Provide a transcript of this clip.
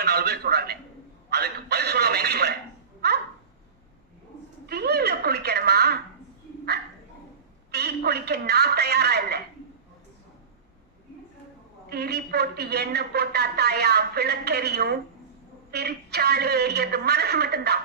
போற 4 பேர் சொல்றாங்க. அதுக்கு பதில் சொல்லாம எங்க போற? தீயில குளிக்கணுமா? தீ குளிக்க நான் தயாரா இல்ல. திரி போட்டு எண்ணெய் போட்டா தாயா விளக்கெரியும். திரிச்சாலே எரியது மனசு மட்டும்தான்.